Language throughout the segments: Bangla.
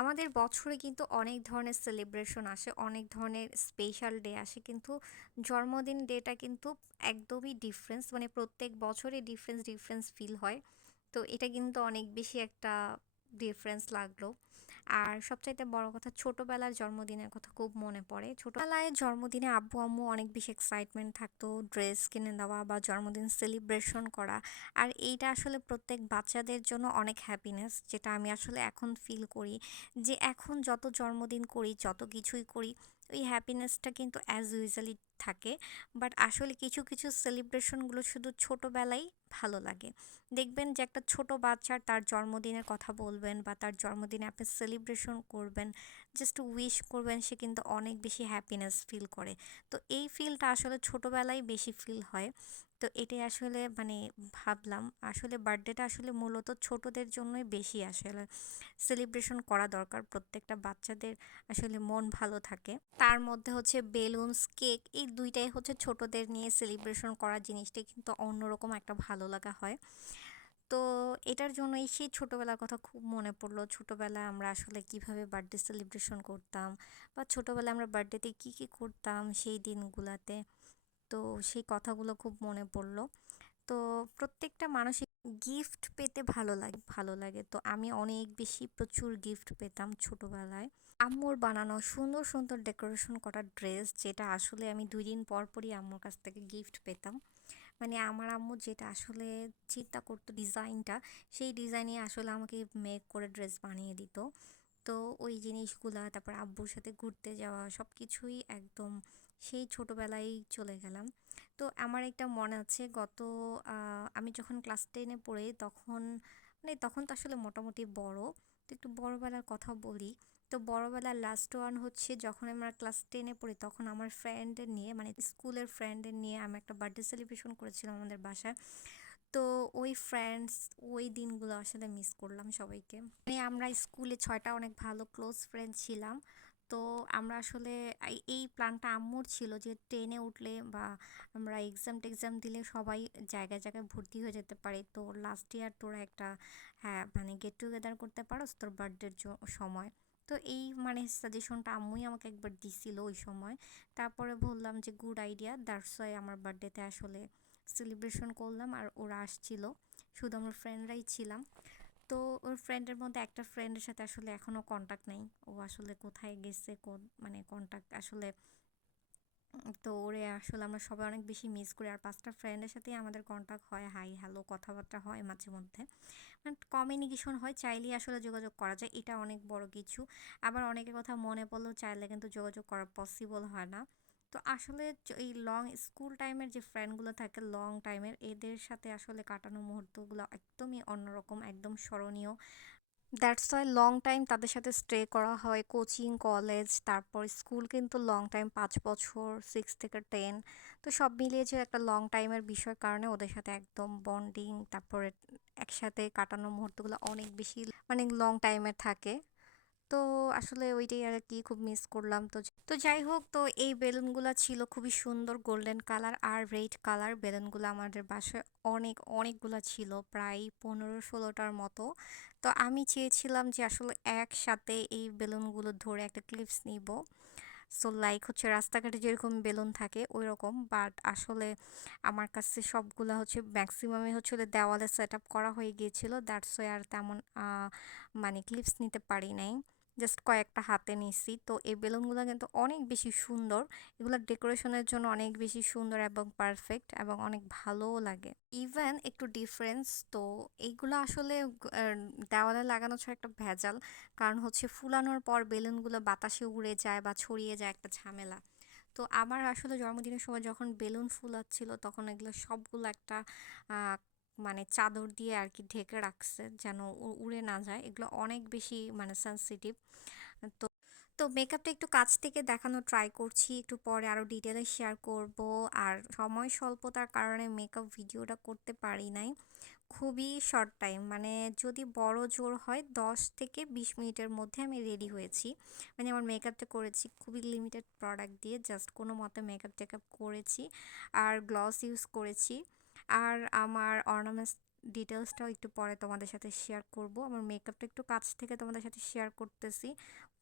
আমাদের বছরে কিন্তু অনেক ধরনের সেলিব্রেশন আসে, অনেক ধরনের স্পেশাল ডে আসে। কিন্তু জন্মদিন ডেটা কিন্তু একদমই ডিফারেন্স। মানে প্রত্যেক বছরে ডিফারেন্স ফিল হয়। তো এটা কিন্তু অনেক বেশি একটা ডিফারেন্স লাগলো। আর সবচাইতে বড় কথা, ছোটবেলার জন্মদিনের কথা খুব মনে পড়ে। ছোটবেলায় জন্মদিনে আব্বু আম্মু অনেক বেশি এক্সাইটমেন্ট থাকতো, ড্রেস কিনে দেওয়া বা জন্মদিন সেলিব্রেশন করা। আর এইটা আসলে প্রত্যেক বাচ্চাদের জন্য অনেক হ্যাপিনেস, যেটা আমি আসলে এখন ফিল করি, যে এখন যত জন্মদিন করি, যত কিছুই করি, ওই হ্যাপিনেসটা কিন্তু অ্যাজ ইউজুয়ালি থাকে। বাট আসলে কিছু কিছু সেলিব্রেশনগুলো শুধু ছোটোবেলায় ভালো লাগে। দেখবেন যে একটা ছোট বাচ্চার তার জন্মদিনের কথা বলবেন বা তার জন্মদিনে আপনি সেলিব্রেশন করবেন, জাস্ট উইশ করবেন, সে কিন্তু অনেক বেশি হ্যাপিনেস ফিল করে। তো এই ফিলটা আসলে ছোটোবেলায় বেশি ফিল হয়। তো এটাই আসলে মানে ভাবলাম আসলে বার্থডেটা আসলে মূলত ছোটদের জন্যই বেশি আসলে সেলিব্রেশন করা দরকার। প্রত্যেকটা বাচ্চাদের আসলে মন ভালো থাকে। তার মধ্যে হচ্ছে বেলুনস, কেক, এই দুইটাই হচ্ছে ছোটদের নিয়ে সেলিব্রেশন করার জিনিসটাই কিন্তু অন্যরকম একটা ভালো লাগা হয়। তো এটার জন্যই সেই ছোটবেলার কথা খুব মনে পড়লো। ছোটবেলায় আমরা আসলে কিভাবে বার্থডে সেলিব্রেশন করতাম বা ছোটবেলায় আমরা বার্থডেতে কী কী করতাম সেই দিনগুলাতে। তো সেই কথাগুলো খুব মনে পড়লো। তো প্রত্যেকটা মানুষের গিফট পেতে ভালো লাগে। তো আমি অনেক বেশি প্রচুর গিফট পেতাম ছোটবেলায়। আম্মুর বানানো সুন্দর সুন্দর ডেকোরেশন করা ড্রেস, যেটা আসলে আমি 2 দিন পর পরই আম্মুর কাছ থেকে গিফট পেতাম। মানে আমার আম্মু যেটা আসলে চিন্তা করতো ডিজাইনটা, সেই ডিজাইনে আসলে আমাকে মেক করে ড্রেস বানিয়ে দিত। তো ওই জিনিসগুলা, তারপর আব্বুর সাথে ঘুরতে যাওয়া, সব কিছুই একদম সেই ছোটোবেলায় চলে গেলাম। তো আমার একটা মনে আছে, আমি যখন ক্লাস 10-এ পড়ি, তখন মানে তখন তো আসলে মোটামুটি বড়। তো একটু বড়বেলার কথা বলি। তো বড়বেলার লাস্ট ওয়ান হচ্ছে, যখন আমরা ক্লাস 10-এ পড়ি, তখন আমার ফ্রেন্ডদের নিয়ে, মানে স্কুলের ফ্রেন্ডদের নিয়ে আমি একটা বার্থডে সেলিব্রেশন করেছিলাম আমাদের বাসায়। তো ওই ফ্রেন্ডস, ওই দিনগুলো আসলে মিস করলাম সবাইকে। মানে আমরা স্কুলে 6টা অনেক ভালো ক্লোজ ফ্রেন্ড ছিলাম। তো আমরা আসলে এই প্ল্যানটা আম্মুর ছিল যে 10-এ উঠলে বা আমরা এক্সাম দিলে সবাই জায়গায় জায়গায় ভর্তি হয়ে যেতে পারে। তো লাস্ট ইয়ার তোরা একটা, হ্যাঁ মানে গেট টুগেদার করতে পারোস তোর বার্থডের সময়। তো এই মানে সাজেশনটা আম্মুই আমাকে একবার দিছিল ওই সময়। তারপরে বললাম যে গুড আইডিয়া, দ্যাটস ওয়াই আমার বার্থডেতে আসলে সেলিব্রেশন করলাম। আর ওরা আসছিল, শুধু আমরা ফ্রেন্ডরাই ছিলাম। তো ওর ফ্রেন্ডের মধ্যে একটা ফ্রেন্ডের সাথে আসলে এখনও কন্টাক্ট নেই। ও আসলে কোথায় গেছে, মানে কন্টাক্ট আসলে, তো ওরে আসলে আমরা সবাই অনেক বেশি মিস করি। আর 5টা ফ্রেন্ডের সাথেই আমাদের কন্টাক্ট হয়, হাই হ্যালো কথাবার্তা হয় মাঝে মধ্যে, মানে কমিউনিকেশন হয়, চাইলেই আসলে যোগাযোগ করা যায়, এটা অনেক বড় কিছু। আবার অনেকের কথা মনে পড়লেও চাইলে কিন্তু যোগাযোগ করা পসিবল হয় না। তো আসলে এই লং স্কুল টাইমের যে ফ্রেন্ডগুলো থাকে লং টাইমের, এদের সাথে আসলে কাটানো মুহূর্তগুলো একদমই অন্যরকম, একদম স্মরণীয়। দ্যাটস ওয়াই লং টাইম তাদের সাথে স্টে করা হয়, কোচিং, কলেজ, তারপর স্কুল কিন্তু লং টাইম 5 বছর, 6 থেকে 10। তো সব মিলিয়ে যে একটা লং টাইমের বিষয় কারণে ওদের সাথে একদম বন্ডিং, তারপরে একসাথে কাটানো মুহূর্তগুলো অনেক বেশি মানে লং টাইমের থাকে। তো আসলে ওইটাই আর কি খুব মিস করলাম। তো যাই হোক, তো এই বেলুনগুলো ছিল খুবই সুন্দর গোল্ডেন কালার আর রেড কালার। বেলুনগুলো আমাদের বাসায় অনেকগুলো ছিল, প্রায় 15-16টার মতো। তো আমি চেয়েছিলাম যে আসলে একসাথে এই বেলুনগুলো ধরে একটা ক্লিপস নিব। সো লাইক হচ্ছে রাস্তাঘাটে যেরকম বেলুন থাকে ওই রকম, বাট আসলে আমার কাছে সবগুলা হচ্ছে ম্যাক্সিমামই হচ্ছে ওদের দেওয়ালে সেট আপ করা হয়ে গিয়েছিল। দ্যাটস ওয়াই আর তেমন মানে ক্লিপস নিতে পারি নাই, জাস্ট কয়েকটা হাতে নিছি। তো এই বেলুনগুলো কিন্তু অনেক বেশি সুন্দর, এগুলো ডেকোরেশনের জন্য অনেক বেশি সুন্দর এবং পারফেক্ট এবং অনেক ভালোও লাগে। ইভেন একটু ডিফারেন্স তো, এইগুলো আসলে দেওয়ালে লাগানো ছাড়া একটা ভেজাল। কারণ হচ্ছে ফুলানোর পর বেলুনগুলো বাতাসে উড়ে যায় বা ছড়িয়ে যায়, একটা ঝামেলা। তো আমার আসলে জন্মদিনের সময় যখন বেলুন ফুলাচ্ছিল, তখন এগুলো সবগুলো একটা আহ, মানে চাদর দিয়ে আর কি ঢেকে রাখছে, যেন উড়ে না যায়। এগুলো অনেক বেশি মানে সেনসিটিভ। তো তো মেকআপটা একটু কাছ থেকে দেখানো ট্রাই করছি, একটু পরে আরও ডিটেলে শেয়ার করব। আর সময় স্বল্পতার কারণে মেকআপ ভিডিওটা করতে পারি নাই। খুবই শর্ট টাইম, মানে যদি বড় জোর হয় 10 থেকে 20 মিনিটের মধ্যে আমি রেডি হয়েছি। মানে আমার মেকআপটা করেছি খুবই লিমিটেড প্রোডাক্ট দিয়ে, জাস্ট কোনো মতে মেকআপ টেকআপ করেছি আর গ্লস ইউজ করেছি। আর আমার অর্নামেন্টস ডিটেলসটাও একটু পরে তোমাদের সাথে শেয়ার করব। আমার মেকআপটা একটু কাছ থেকে তোমাদের সাথে শেয়ার করতেছি।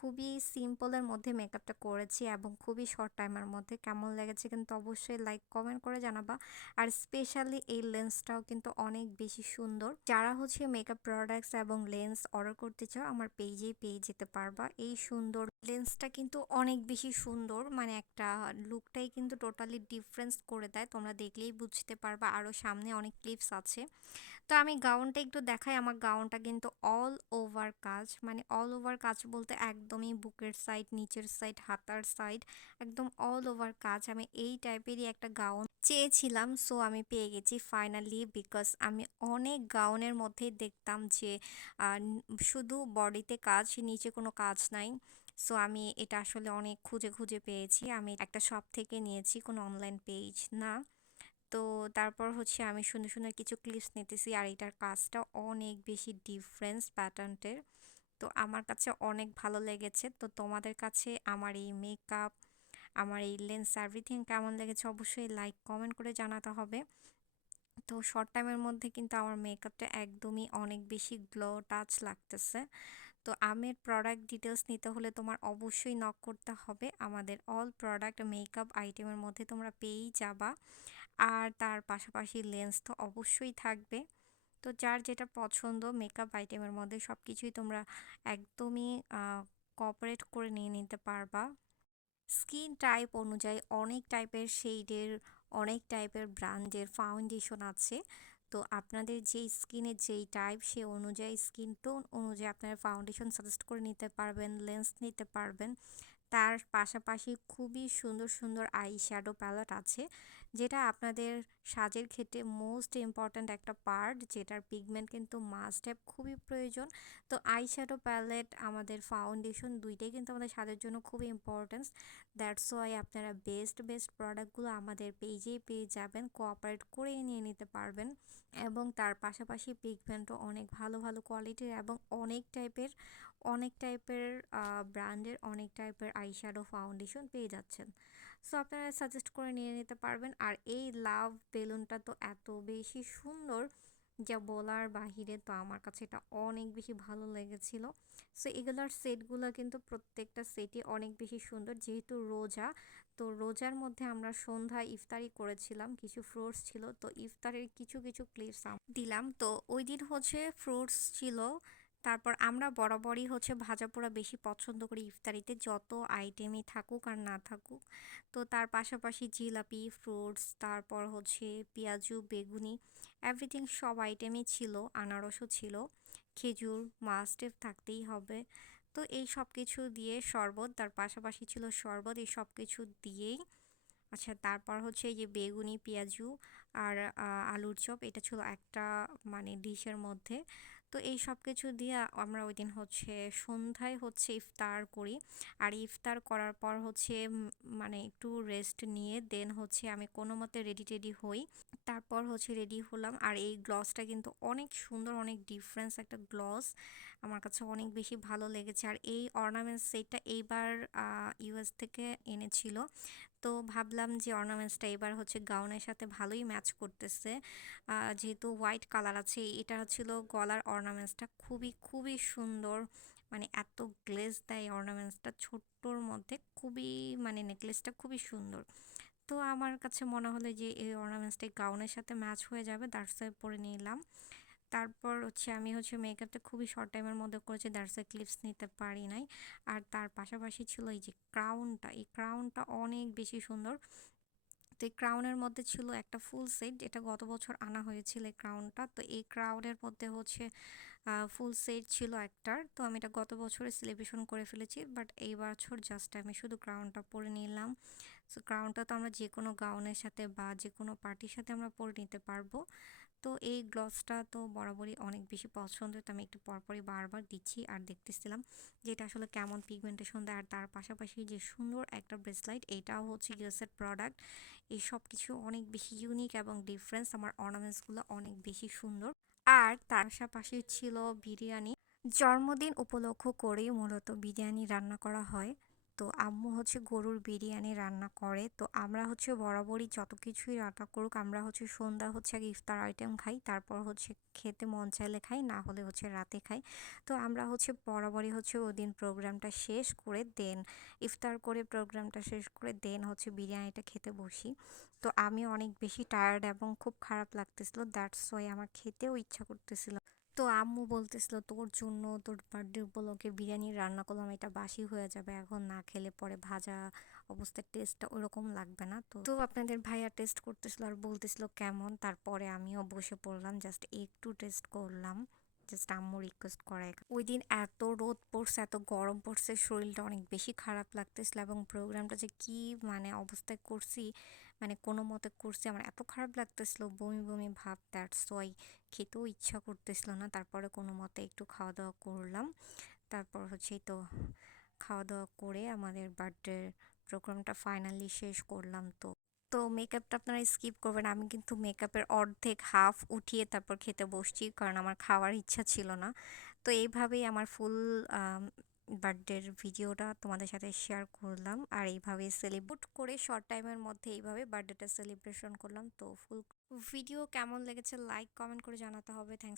খুবই সিম্পলের মধ্যে মেকআপটা করেছি এবং খুবই শর্ট টাইমের মধ্যে। কেমন লেগেছে কিন্তু অবশ্যই লাইক কমেন্ট করে জানাবা। আর স্পেশালি এই লেন্সটাও কিন্তু অনেক বেশি সুন্দর। যারা হচ্ছে মেকআপ প্রোডাক্টস এবং লেন্স অর্ডার করতে চাও আমার পেজেই পেয়ে যেতে পারবা। এই সুন্দর লেন্সটা কিন্তু অনেক বেশি সুন্দর, মানে একটা লুকটাই কিন্তু টোটালি ডিফারেন্স করে দেয়, তোমরা দেখলেই বুঝতে পারবা। আরও সামনে অনেক ক্লিপস আছে। তো আমি গাউনটা একটু দেখাই। আমার গাউনটা কিন্তু অল ওভার কাজ, মানে অল ওভার কাজ বলতে একদমই বুকের সাইড, নিচের সাইড, হাতার সাইড, একদম অল ওভার কাজ। আমি এই টাইপেরই একটা গাউন চেয়েছিলাম, সো আমি পেয়ে গেছি ফাইনালি। বিকজ আমি অনেক গাউনের মধ্যেই দেখতাম যে শুধু বডিতে কাজ, নিচে কোনো কাজ নাই। সো আমি এটা আসলে অনেক খুঁজে খুঁজে পেয়েছি। আমি একটা শপ থেকে নিয়েছি, কোনো অনলাইন পেজ না। তো তারপর হচ্ছে আমি সুন্দর সুন্দর কিছু ক্লিপস নিতেছি, আর এটার কাজটা অনেক বেশি ডিফারেন্স প্যাটার্নের। তো আমার কাছে অনেক ভালো লেগেছে। তো তোমাদের কাছে আমার এই মেকআপ, আমার এই লেন্স এভরিথিং কেমন লেগেছে অবশ্যই লাইক কমেন্ট করে জানাতে হবে। তো শর্ট টাইমের মধ্যে কিন্তু আমার মেকআপটা একদমই অনেক বেশি গ্লো টাচ লাগতেছে। তো আমের প্রোডাক্ট ডিটেলস নিতে হলে তোমার অবশ্যই নক করতে হবে। আমাদের অল প্রোডাক্ট মেকআপ আইটেমের মধ্যে তোমরা পেয়েই যাবা। আর তার পাশাপাশি লেন্স তো অবশ্যই থাকবে। তো যার যেটা পছন্দ মেকআপ আইটেমের মধ্যে সব কিছুই তোমরা একদমই কোঅপারেট করে নিয়ে নিতে পারবা। স্কিন টাইপ অনুযায়ী অনেক টাইপের শেডের, অনেক টাইপের ব্র্যান্ডের ফাউন্ডেশন আছে। তো আপনাদের যেই স্কিনের যেই টাইপ সে অনুযায়ী স্কিন টোন অনুযায়ী আপনারা ফাউন্ডেশন সাজেস্ট করে নিতে পারবেন, লেন্স নিতে পারবেন। তার পাশাপাশি খুবই সুন্দর সুন্দর আই শ্যাডো প্যালেট আছে, যেটা আপনাদের সাজের ক্ষেত্রে মোস্ট ইম্পর্ট্যান্ট একটা পার্ট, যেটার পিগমেন্ট কিন্তু মাস্ট হ্যাভ খুবই প্রয়োজন। তো আই শ্যাডো প্যালেট, আমাদের ফাউন্ডেশন দুইটাই কিন্তু আমাদের সাজের জন্য খুবই ইম্পর্টেন্স। দ্যাটস ওয়াই আপনারা বেস্ট বেস্ট প্রোডাক্টগুলো আমাদের পেজেই পেয়ে যাবেন, কোঅপারেট করেই নিয়ে নিতে পারবেন। এবং তার পাশাপাশি পিগমেন্টও অনেক ভালো ভালো কোয়ালিটির এবং অনেক টাইপের ব্র্যান্ডের অনেক টাইপের আইশ্যাডো ফাউন্ডেশন পেয়ে যাচ্ছেন। সো আপনারা সাজেস্ট করে নিয়ে নিতে পারবেন। আর এই লাভ বেলুনটা তো এত বেশি সুন্দর যা বলার বাহিরে। তো আমার কাছে এটা অনেক বেশি ভালো লেগেছিল। সো এগুলোর সেটগুলো কিন্তু প্রত্যেকটা সেটই অনেক বেশি সুন্দর। যেহেতু রোজা, তো রোজার মধ্যে আমরা সন্ধ্যায় ইফতারি করেছিলাম, কিছু ফ্রুটস ছিল, তো ইফতারের কিছু কিছু ক্লিপস দিলাম। তো ওই দিন হচ্ছে ফ্রুটস ছিল। তারপর আমরা বরাবরই হচ্ছে ভাজা পোড়া বেশি পছন্দ করি ইফতারিতে, যত আইটেমই থাকুক আর না থাকুক। তো তার পাশাপাশি জিলাপি, ফ্রুটস, তারপর হচ্ছে পেঁয়াজু, বেগুনি, এভরিথিং সব আইটেমই ছিল। আনারসও ছিল, খেজুর মাস্ট থাকতেই হবে। তো এই সব কিছু দিয়ে শরবত, তার পাশাপাশি ছিল শরবত, এই সব কিছু দিয়েই। আচ্ছা, তারপর হচ্ছে এই যে বেগুনি, পেঁয়াজু আর আলুর চপ, এটা ছিল একটা মানে ডিশের মধ্যে। তো এই সব কিছু দিয়ে আমরা ওই দিন হচ্ছে সন্ধ্যায় হচ্ছে ইফতার করি। আর ইফতার করার পর হচ্ছে মানে একটু রেস্ট নিয়ে দেন হচ্ছে আমি কোনো মতে রেডি টেডি হই। তারপর হচ্ছে রেডি হলাম। আর এই গ্লসটা কিন্তু অনেক সুন্দর, অনেক ডিফারেন্স একটা গ্লস, আমার কাছে অনেক বেশি ভালো লেগেছে। আর এই অর্নামেন্টস সেটটা এইবার ইউএস থেকে এনেছিল। তো ভাবলাম যে অর্নামেন্টসটা এবার হচ্ছে গাউনের সাথে ভালোই ম্যাচ করতেছে। যেহেতু হোয়াইট কালার আছে, এটা হচ্ছিল গলার অর্নামেন্টসটা, খুবই খুবই সুন্দর। মানে এত গ্লেজ দেয় অর্নামেন্টসটা ছোট্টর মধ্যে, খুবই মানে নেকলেসটা খুবই সুন্দর। তো আমার কাছে মনে হলো যে এই অর্নামেন্টসটা গাউনের সাথে ম্যাচ হয়ে যাবে, দ্যাটস ওয়াই পরে নিলাম। তারপর হচ্ছে আমি হচ্ছে মেকআপটা খুবই শর্ট টাইমের মধ্যে করেছি, দ্যাটস ওয়াই ক্লিপস নিতে পারি নাই। আর তার পাশাপাশি ছিল এই যে ক্রাউনটা, এই ক্রাউনটা অনেক বেশি সুন্দর। তো এই ক্রাউনের মধ্যে ছিল একটা ফুল সেট, এটা গত বছর আনা হয়েছিল এই ক্রাউনটা। তো এই ক্রাউনের মধ্যে হচ্ছে ফুল সেট ছিল একটার। তো আমি এটা গত বছরে সেলিব্রেশন করে ফেলেছি, বাট এই বছর জাস্ট আমি শুধু ক্রাউনটা পরে নিলাম। সো ক্রাউনটা তো আমরা যে কোনো গাউনের সাথে বা যে কোনো পার্টির সাথে আমরা পরে নিতে পারবো। তো এই গ্লসটা তো বরাবরই অনেক বেশি পছন্দের, তো আমি একটু পরপরই বারবার দিচ্ছি আর দেখতেছিলাম যে এটা আসলে কেমন পিগমেন্টেশন দেয়। আর তার পাশাপাশি যে সুন্দর একটা ব্রেসলাইট, এইটাও হচ্ছে ইউএসের প্রোডাক্ট। এই সব কিছু অনেক বেশি ইউনিক এবং ডিফারেন্স, আমার অর্নামেন্টসগুলো অনেক বেশি সুন্দর। আর তার পাশাপাশি ছিল বিরিয়ানি। জন্মদিন উপলক্ষ করেই মূলত বিরিয়ানি রান্না করা হয়। তো আম্মু হচ্ছে গরুর বিরিয়ানি রান্না করে। তো আমরা হচ্ছে বরাবরই যত কিছুই রান্না করুক, আমরা হচ্ছে সন্ধ্যা হচ্ছে আগে ইফতার আইটেম খাই, তারপর হচ্ছে খেতে মন চাইলে খাই, না হলে হচ্ছে রাতে খাই। তো আমরা হচ্ছে বরাবরই হচ্ছে ওদিন প্রোগ্রামটা শেষ করে দেন ইফতার করে প্রোগ্রামটা শেষ করে দেন হচ্ছে বিরিয়ানিটা খেতে বসি। তো আমি অনেক বেশি টায়ার্ড এবং খুব খারাপ লাগতেছিল, দ্যাটস ওয়াই আমার খেতেও ইচ্ছা করতেছিল। তো আম্মু বলতেছিল তোর জন্য তোর বার্থডে উপলক্ষে বিরিয়ানি রান্না করলাম, এটা বাসি হয়ে যাবে, এখন না খেলে পরে ভাজা অবস্থায় টেস্টটা ওরকম লাগবে না। তো তো আপনাদের ভাইয়া টেস্ট করতেছিল আর বলতেছিল কেমন, তারপরে আমিও বসে পড়লাম, জাস্ট একটু টেস্ট করলাম, জাস্ট আম্মু রিকোয়েস্ট করে। ওই দিন এত রোদ পড়ছে, এত গরম পড়ছে, শরীরটা অনেক বেশি খারাপ লাগতেছিল এবং প্রোগ্রামটা যে কি মানে অবস্থায় করছি, মানে কোনো মতে করছি, আমার এত খারাপ লাগতেছিল, বমি বমি ভাব, দ্যাটস ওয়াই খেতেও ইচ্ছা করতেছিল না। তারপরে কোনো মতে একটু খাওয়া দাওয়া করলাম, তারপর হচ্ছে এই তো খাওয়া দাওয়া করে আমাদের বার্থডে প্রোগ্রামটা ফাইনালি শেষ করলাম। তো তো মেকআপটা আপনারা স্কিপ করবেন, আমি কিন্তু মেকআপের অর্ধেক হাফ উঠিয়ে তারপর খেতে বসছি, কারণ আমার খাওয়ার ইচ্ছা ছিল না। তো এইভাবেই আমার ফুল বার্থডের ভিডিওটা তোমাদের সাথে শেয়ার করলাম, আর এইভাবেই সেলিব্রেট করে শর্ট টাইমের মধ্যে এইভাবে বার্থডেটা সেলিব্রেশন করলাম। তো ফুল ভিডিও কেমন লেগেছে লাইক কমেন্ট করে জানাতে হবে। থ্যাংকস।